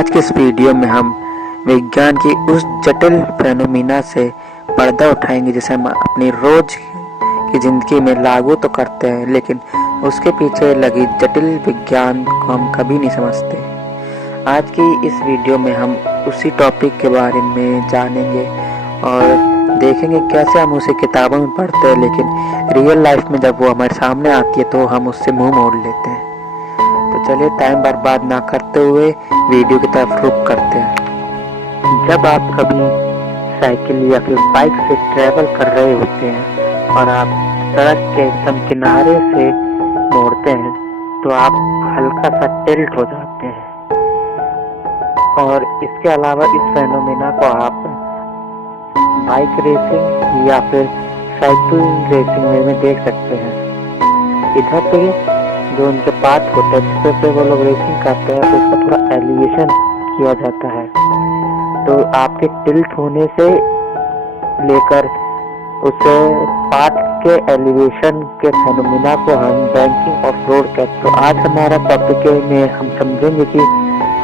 आज के इस वीडियो में हम विज्ञान की उस जटिल फेनोमेना से पर्दा उठाएंगे जिसे हम अपनी रोज की जिंदगी में लागू तो करते हैं, लेकिन उसके पीछे लगी जटिल विज्ञान को हम कभी नहीं समझते। आज की इस वीडियो में हम उसी टॉपिक के बारे में जानेंगे और देखेंगे कैसे हम उसे किताबों में पढ़ते हैं, लेकिन रियल लाइफ में जब वो हमारे सामने आती है तो हम उससे मुंह मोड़ लेते हैं। तो चलिए टाइम बर्बाद ना करते हुए वीडियो की तरफ रुख करते हैं। जब आप कभी साइकिल या फिर बाइक से ट्रैवल कर रहे होते हैं और आप सड़क के एकदम किनारे से मोड़ते हैं तो आप हल्का सा टिल्ट हो जाते हैं। और इसके अलावा इस फेनोमेना को आप बाइक रेसिंग या फिर साइकिल रेसिंग में देख सकते हैं। इधर पे जो उनके पार्ट होते हैं जिस पे वो लोग रेसिंग करते हैं उसका थोड़ा एलिवेशन किया जाता है। तो आपके टिल्ट होने से लेकर उस पार्ट के एलिवेशन के फेनोमेना को हम बैंकिंग ऑफ रोड कहते हैं। तो आज हमारा टॉपिक में हम समझेंगे कि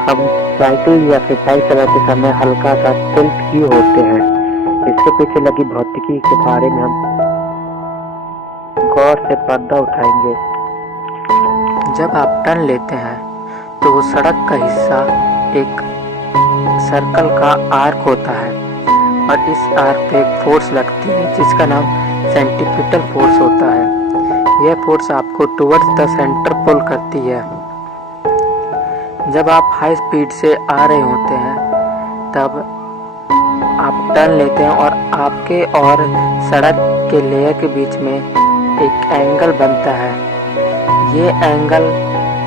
हम साइकिल या फिर बाइक चलाते समय हल्का सा टिल्ट क्यों होते हैं। इसके पीछे लगी भौतिकी के बारे में हम गौर से पर्दा उठाएंगे। जब आप टर्न लेते हैं तो वो सड़क का हिस्सा एक सर्कल का आर्क होता है और इस आर्क पे एक फोर्स लगती है जिसका नाम सेंट्रीपिटल फोर्स होता है। यह फोर्स आपको टुवर्ड्स द सेंटर पुल करती है। जब आप हाई स्पीड से आ रहे होते हैं तब आप टर्न लेते हैं और आपके और सड़क के लेयर के बीच में एक एंगल बनता है। ये एंगल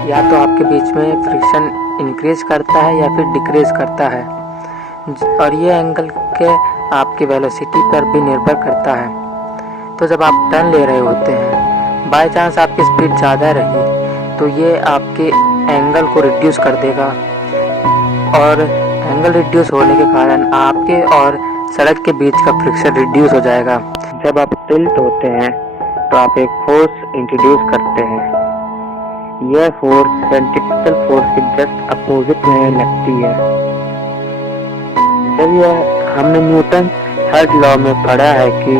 या तो आपके बीच में फ्रिक्शन इंक्रीज करता है या फिर डिक्रीज करता है और ये एंगल के आपकी वेलोसिटी पर भी निर्भर करता है। तो जब आप टर्न ले रहे होते हैं, बाय चांस आपकी स्पीड ज़्यादा रही तो ये आपके एंगल को रिड्यूस कर देगा और एंगल रिड्यूस होने के कारण आपके और सड़क के बीच का फ्रिक्शन रिड्यूस हो जाएगा। जब आप टिल्ट होते हैं तो आप एक फोर्स इंट्रोड्यूस करते हैं। यह फोर्स सेंट्रीपिटल फोर्स के जस्ट अपोजिट में लगती है। जब यह हमने न्यूटन थर्ड लॉ में पढ़ा है कि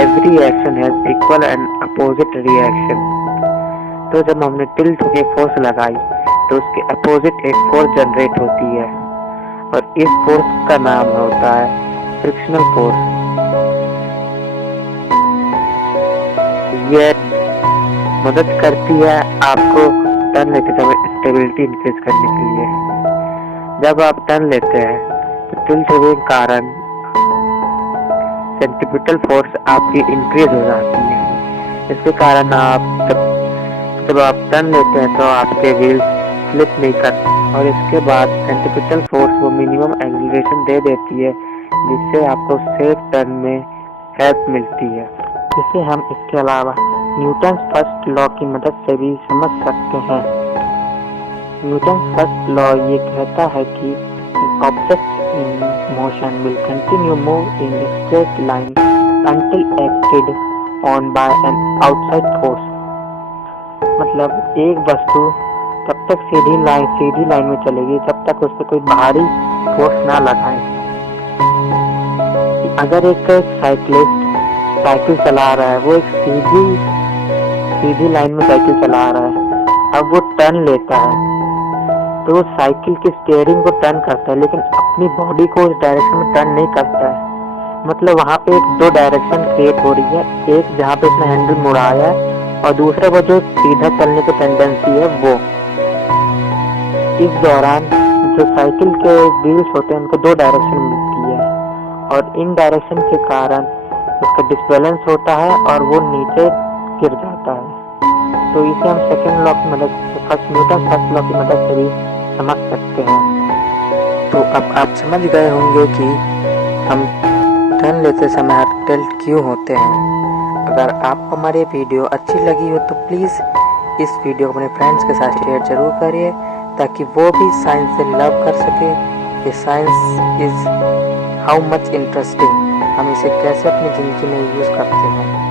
every action has equal and opposite reaction. तो जब हमने टिल्ट होकर फोर्स लगाई तो उसके अपोजिट एक फोर्स जनरेट होती है और इस फोर्स का नाम होता है फ्रिक्शनल फोर्स। यह मदद करती है आपको टर्न लेते समय स्टेबिलिटी इंक्रीज करने के लिए। जब आप टर्न लेते हैं तो टिल्ट होने के कारण सेंट्रीपिटल फोर्स आपकी इंक्रीज हो जाती है। इसके कारण आप जब आप टर्न लेते हैं तो आपके व्हील स्लिप नहीं करते और इसके बाद सेंट्रीपिटल फोर्स वो मिनिमम एक्सीलरेशन दे देती है जिससे आपको सेफ टर्न में हेल्प मिलती है। जिसे हम इसके अलावा न्यूटन फर्स्ट लॉ की मदद से भी समझ सकते हैं। न्यूटन फर्स्ट लॉ ये कहता है कि object in motion will continue move in straight line until acted on by an outside force. मतलब एक वस्तु तब तक सीधी लाइन में चलेगी जब तक उस पर कोई बाहरी फोर्स ना लगाए। अगर एक साइकिलिस्ट साइकिल चला रहा है, वो एक सीधी लाइन में साइकिल चला रहा है, अब वो टर्न लेता है तो वो साइकिल के स्टीयरिंग को टर्न करता है लेकिन अपनी बॉडी को उस डायरेक्शन में टर्न नहीं करता है। मतलब वहाँ पे दो डायरेक्शन क्रिएट हो रही है, एक जहाँ पे उसने हैंडल मुड़ाया है और दूसरा वो जो सीधा चलने की टेंडेंसी है वो। इस दौरान जो साइकिल के व्हील्स होते हैं उनको दो डायरेक्शन मिलती है और इन डायरेक्शन के कारण उसका डिसबैलेंस होता है और वो नीचे गिर जाता है। तो इसे हम सेकेंड लॉ की मदद से न्यूटन फर्स्ट लॉ की मदद से भी समझ सकते हैं। तो अब आप समझ गए होंगे कि हम टर्न लेते समय टिल्ट क्यों होते हैं। अगर आपको हमारी वीडियो अच्छी लगी हो तो प्लीज़ इस वीडियो को अपने फ्रेंड्स के साथ शेयर जरूर करिए ताकि वो भी साइंस से लव कर सके कि science is how much interesting, हम इसे कैसे अपनी ज़िंदगी में यूज़ करते हैं।